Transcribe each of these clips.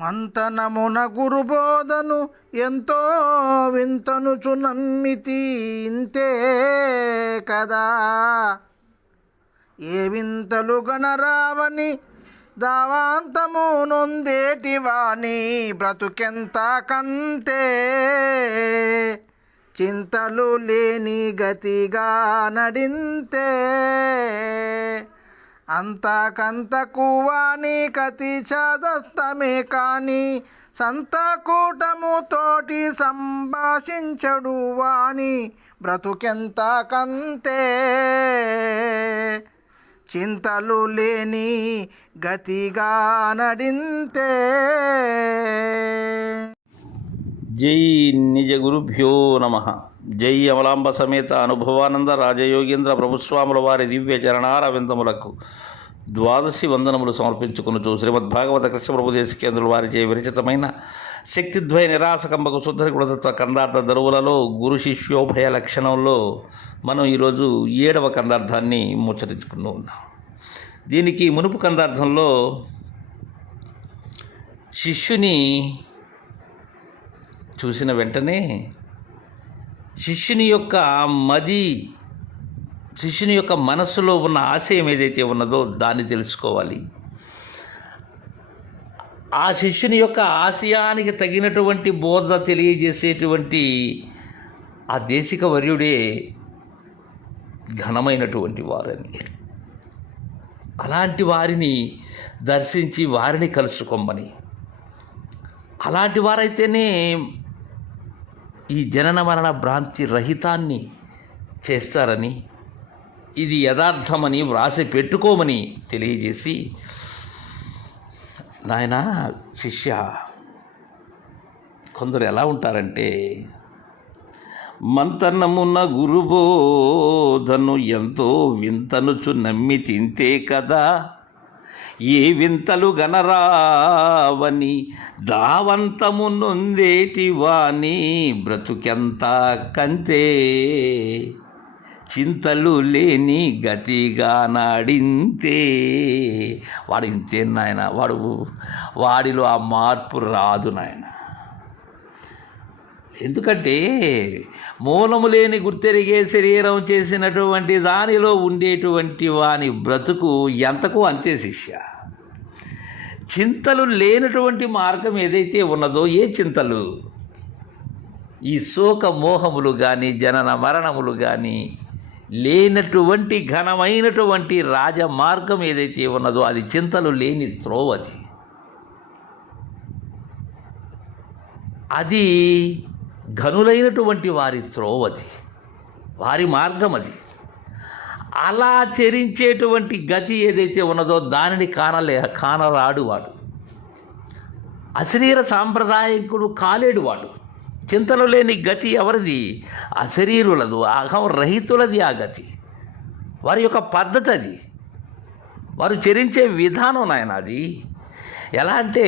మంతనమున గురుబోధను ఎంతో వింతనుచు నమ్మితి ఇంతే కదా. ఏ వింతలు గణరావని దావాంతము నొందేటి వాణి బ్రతుకెంత కంతే? చింతలు లేని గతిగా నడింతే? అంతకంతకు వాణి కతి చదస్తమే కాని సంత తోటి సంభాషించడు వాణి బ్రతుకెంత కంతే చింతలు లేని గతిగా నడింతే జై నిజ గురుభ్యో నమ. జై అమలాంబ సమేత అనుభవానంద రాజయోగేంద్ర ప్రభుస్వాముల వారి దివ్య చరణార విందములకు ద్వాదశి వందనములు సమర్పించుకునుచు శ్రీమద్భాగవత కృష్ణ ప్రభుదేశ కేంద్రుల వారిచే విరచితమైన శక్తిద్వయ నిరాశకంబకు శుద్ధ గుణతత్వ కందార్థ దరువులలో గురు శిష్యోభయ లక్షణంలో మనం ఈరోజు ఏడవ కందార్థాన్ని ముచ్చరించుకుంటూ ఉన్నాం. దీనికి మునుపు కందార్థంలో శిష్యుని చూసిన వెంటనే శిష్యుని యొక్క మది శిష్యుని యొక్క మనస్సులో ఉన్న ఆశయం ఏదైతే ఉన్నదో దాన్ని తెలుసుకోవాలి. ఆ శిష్యుని యొక్క ఆశయానికి తగినటువంటి బోధ తెలియజేసేటువంటి ఆ దేశిక వర్యుడే ఘనమైనటువంటి వారని. అలాంటి వారిని దర్శించి వారిని కలుసుకోమని. అలాంటి వారైతేనే ఈ జనన మరణ భ్రాంతి రహితాన్ని చేస్తారని ఇది యథార్థమని వ్రాసి పెట్టుకోమని తెలియజేసి నాయన శిష్య కొందరు ఎలా ఉంటారంటే మంతన్నమున్న గురుబోధను ఎంతో వింతనుచు నమ్మి తింతే కదా ఏ వింతలు గనరావని దావంతము నొందేటి వాణి బ్రతుకెంత కంతే? చింతలు లేని గతిగా నాడింతే. వాడు ఇంతే నాయన వాడు వాడిలో ఆ మార్పు రాదు నాయన. ఎందుకంటే మూలము లేని గుర్తెరిగే శరీరం చేసినటువంటి దానిలో ఉండేటువంటి వాని బ్రతుకు ఎంతకు అంతే శిష్య. చింతలు లేనటువంటి మార్గం ఏదైతే ఉన్నదో ఏ చింతలు? ఈ శోక మోహములు కానీ జనన మరణములు కానీ లేనటువంటి ఘనమైనటువంటి రాజమార్గం ఏదైతే ఉన్నదో అది చింతలు లేని త్రోవది అది. ఘనులైనటువంటి వారి త్రోవది వారి మార్గం అది. అలా చరించేటువంటి గతి ఏదైతే ఉన్నదో దానిని కానలే కానరాడు వాడు. అశరీర సాంప్రదాయకుడు కాలేడు వాడు. చింతలు లేని గతి ఎవరిది? అశరీరులదు అహం రహితులది ఆ గతి. వారి యొక్క పద్ధతి అది. వారు చరించే విధానం నాయన అది. ఎలా అంటే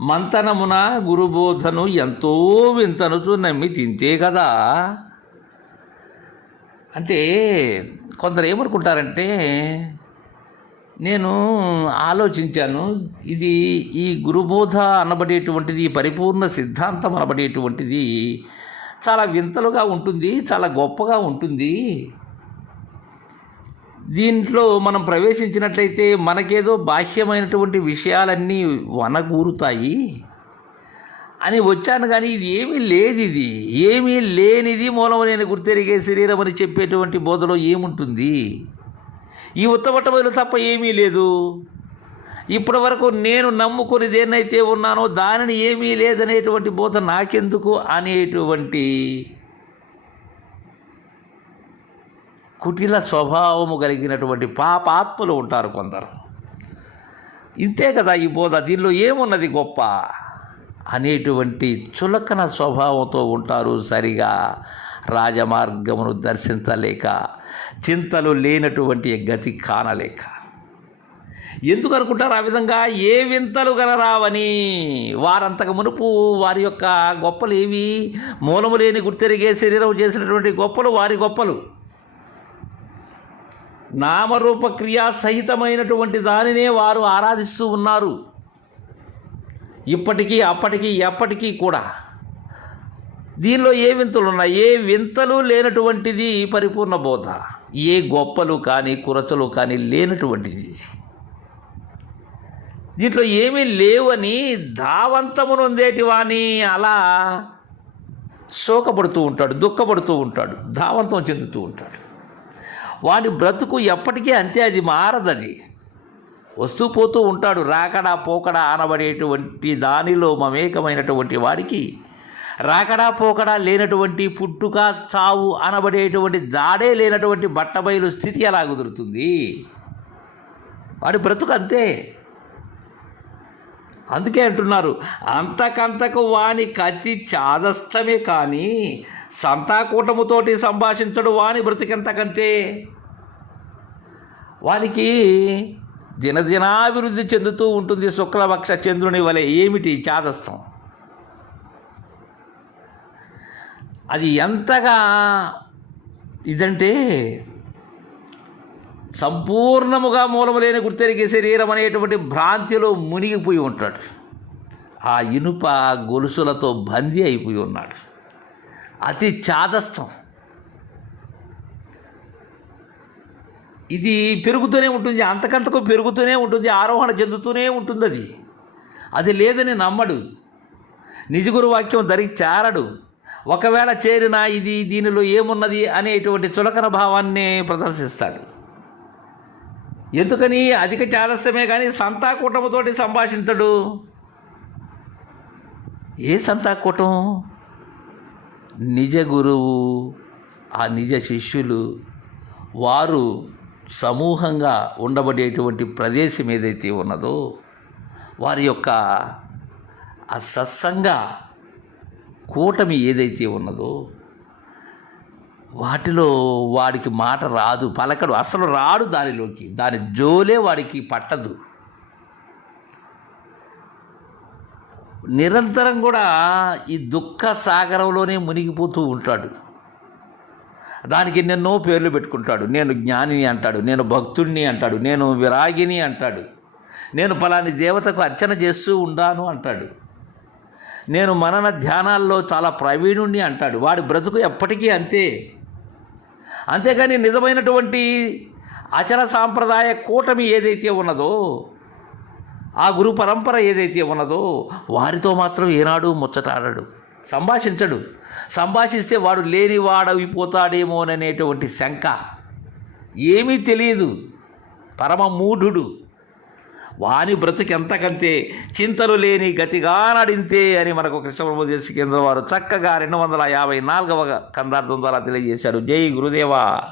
మంతనమున గురుబోధను ఎంతో వింతనుతూ నమ్మి తింతే కదా అంటే కొందరు ఏమనుకుంటారంటే నేను ఆలోచించాను ఇది ఈ గురుబోధ అనబడేటువంటిది పరిపూర్ణ సిద్ధాంతం అనబడేటువంటిది చాలా వింతలుగా ఉంటుంది చాలా గొప్పగా ఉంటుంది. దీంట్లో మనం ప్రవేశించినట్లయితే మనకేదో బాహ్యమైనటువంటి విషయాలన్నీ వనగూరుతాయి. అని వచ్చాను కానీ ఇది ఏమీ లేదు ఇది ఏమీ లేనిది మూలం నేను గుర్తెరిగే శరీరం అని చెప్పేటువంటి బోధలో ఏముంటుంది? ఈ ఉత్తమటములు తప్ప ఏమీ లేదు. ఇప్పటి వరకు నేను నమ్ముకొని దేన్నైతే ఉన్నానో దానిని ఏమీ లేదనేటువంటి బోధ నాకెందుకు అనేటువంటి కుటిల స్వభావము కలిగినటువంటి పాపాత్ములు ఉంటారు కొందరు. ఇంతే కదా ఈ బోధ. దీనిలో ఏమున్నది గొప్ప? అనేటువంటి చులకన స్వభావంతో ఉంటారు సరిగా రాజమార్గమును దర్శించలేక చింతలు లేనటువంటి గతి కానలేక. ఎందుకు అనుకుంటారు ఆ విధంగా? ఏ వింతలు గనరావని. వారంతకు మునుపు వారి యొక్క గొప్పలు ఏవి? మూలము లేని గుర్తెరిగే శరీరం చేసినటువంటి గొప్పలు వారి గొప్పలు. నామరూప క్రియా సహితమైనటువంటి దానినే వారు ఆరాధిస్తూ ఉన్నారు. ఇప్పటికీ అప్పటికీ ఎప్పటికీ కూడా. దీనిలో ఏ వింతలు ఉన్నాయి ఏ వింతలు లేనటువంటిది పరిపూర్ణ బోధ. ఏ గొప్పలు కానీ కురతలు కానీ లేనటువంటిది. దీంట్లో ఏమీ లేవని ధావంతము వాణి అలా శోకపడుతూ ఉంటాడు దుఃఖపడుతూ ఉంటాడు ధావంతం చెందుతూ ఉంటాడు. వాడి బ్రతుకు ఎప్పటికీ అంతే అది మారదది. వస్తూ పోతూ ఉంటాడు. రాకడా పోకడా అనబడేటువంటి దానిలో మమేకమైనటువంటి వాడికి రాకడా పోకడా లేనటువంటి పుట్టుక చావు అనబడేటువంటి జాడే లేనటువంటి బట్టబయలు స్థితి ఎలా కుదురుతుంది? వాడి బ్రతుకు అంతే అందుకే అంటున్నారు అంతకంతకు వాని కతి చాదస్తమే కానీ సంతాకూటముతోటి సంభాషించడు వాని బ్రతికెంతకంతే. వానికి దినదినాభివృద్ధి చెందుతూ ఉంటుంది శుక్లపక్ష చంద్రుని వలె. ఏమిటి? చాదస్తం. అది ఎంతగా ఇదంటే సంపూర్ణముగా మూలము లేని గుర్తెరిగే శరీరం అనేటువంటి భ్రాంతిలో మునిగిపోయి ఉంటాడు. ఆ ఇనుప గొలుసులతో బందీ అయిపోయి ఉన్నాడు. అతి చాదస్తం. ఇది పెరుగుతూనే ఉంటుంది అంతకంతకు పెరుగుతూనే ఉంటుంది ఆరోహణ చెందుతూనే ఉంటుంది అది. అది లేదని నమ్మడు. నిజగురు వాక్యం ధరి చేరడు. ఒకవేళ చేరినా ఇది దీనిలో ఏమున్నది అనేటువంటి చులకన భావాన్ని ప్రదర్శిస్తాడు. ఎందుకని? అధిక చాదస్యమే కానీ సంతాకూటముతోటి సంభాషించడు. ఏ సంతాకూటం? నిజ గురువు ఆ నిజ శిష్యులు వారు సమూహంగా ఉండబడేటువంటి ప్రదేశం ఏదైతే ఉన్నదో వారి యొక్క ఆ సత్సంగ కూటమి ఏదైతే ఉన్నదో వాటిలో వాడికి మాట రాదు పలకడు అసలు రాడు దానిలోకి దాని జోలే వాడికి పట్టదు. నిరంతరం కూడా ఈ దుఃఖ సాగరంలోనే మునిగిపోతూ ఉంటాడు. దానికి ఎన్నెన్నో పేర్లు పెట్టుకుంటాడు. నేను జ్ఞానిని అంటాడు నేను భక్తుడిని అంటాడు నేను విరాగిని అంటాడు నేను పలాని దేవతకు అర్చన చేస్తూ ఉండాను అంటాడు. నేను మనన ధ్యానాల్లో చాలా ప్రవీణుణ్ణి అంటాడు. వాడి బ్రతుకు ఎప్పటికీ అంతే. అంతేకాని నిజమైనటువంటి అచల సాంప్రదాయ కూటమి ఏదైతే ఉన్నదో ఆ గురు పరంపర ఏదైతే ఉన్నదో వారితో మాత్రం ఏనాడు ముచ్చటాడడు. సంభాషించడు. సంభాషిస్తే వాడు లేనివాడైపోతాడేమోననేటువంటి శంక. ఏమీ తెలియదు. పరమ మూఢుడు. వాని బ్రతుకెంతకంతే చింతలు లేని గతిగా నడింతే అని మనకు కృష్ణప్రభు దేశ కేంద్రం వారు చక్కగా రెండు వందల యాభై నాలుగవ కందార్థం ద్వారా తెలియజేశారు. జై గురుదేవా.